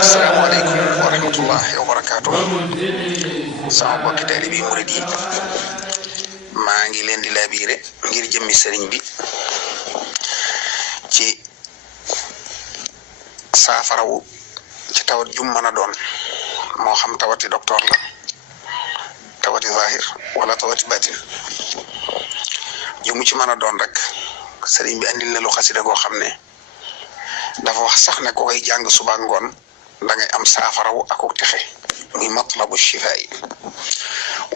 asalaamaaleykum wa rahmatullahi wa barakaatu. sama mbokki taalibe bi murid yi maa ngi leen di laabiire ngir jëmmi sëriñ bi ci saafarawu ci tawat jum mën a doon moo xam tawati docteur la tawati zahir wala tawati batin jumu ci mën a doon rek sëriñ bi andil na lu xasida goo xam ne dafa wax sax ne ko koy jàng suba ngoon da ngay am saafarawu akuk texe muy matlabu shifaa'i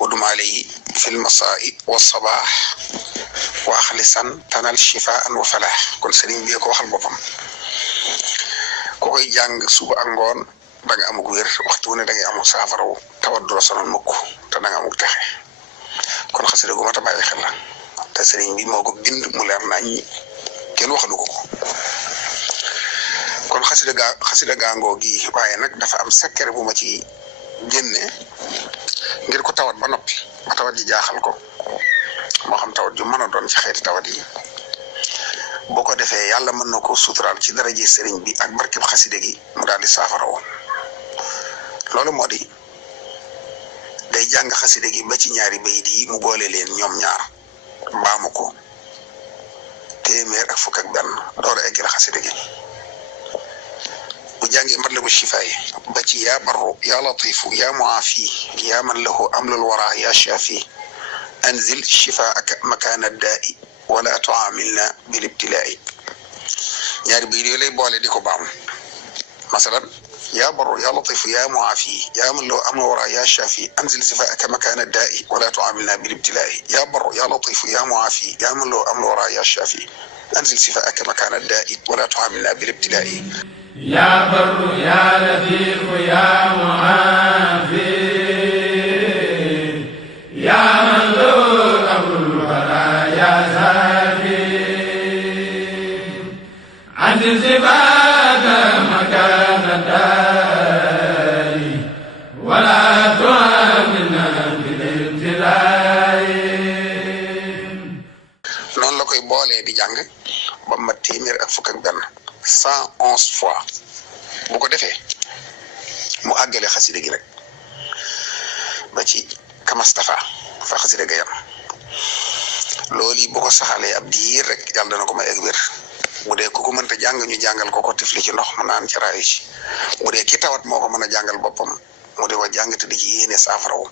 ودم عليه في المساء والصباح واخلصا تنال شفاء وفلاح كون سيرين بي كو waxal bopam ko koy jang suba ak ngon da nga amuk wér waxtu ne da ngay amuk saafaraw tawad do sonal mukk te da nga amuk texe kon xasida gu mata baye xel la te sëriñ bi moko bind mu leer nañ kenn waxalu ko kon xasida gango gi waye nak dafa am secret bu ma ci génne ngir ko tawat ba noppi ba tawat ji jaaxal ko moo xam tawat ju mën a doon ci xeeti tawat yi boo ko defee yàlla mën na ko suturaal ci daraje sëriñ bi ak barkeb xaside gi mu daal di saafara woon loolu moo di day jàng xaside gi ba ci ñaari bayit yi mu boole leen ñoom ñaar baamu ko téeméer ak fukk ak benn door a eggal xaside gi وجاني مطلب الشفاء بتي يا بر يا لطيف يا معافي يا من له أمل الورى يا شافي أنزل شفاءك مكان الداء ولا تعاملنا بالابتلاء يعني بيدي لي بولي ديكو بام مثلا يا بر يا لطيف يا معافي يا من له أمل الورى يا شافي أنزل شفاءك مكان الداء ولا تعاملنا بالابتلاء يا بر يا لطيف يا معافي يا من له أمل الورى يا شافي أنزل شفاءك مكان الداء ولا تعاملنا بالابتلاء يا بر يا لطيف يا معافي يا من له أمر الورى يا سافي عزل صفات مكان الدار ولا تعاملنا بالابتلاء noonu la koy boolee di jàng ba ma téeméer ak fukk ak benn 111 fois bu ko defee mu àggale xasida gi rek ba ci kamastafa fa xasida ga yam loolu bu ko saxalee ab diir rek yàlla dana ko may ak wér bu dee ku ko mënta jàng ñu jàngal ko tifli ci ndox mu naan ci raayu ci bu dee ki tawat moo ko mën a jàngal boppam mu di ko jàng te di ci yéene saafarawu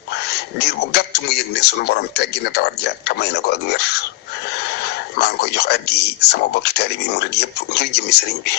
diir bu gàtt mu yëg ne suñu borom teggi na tawat ja te may na ko ak wér maa ngi koy jox addi sama bokki taalibe bi murid yëpp ngir jëmmi sëriñ bi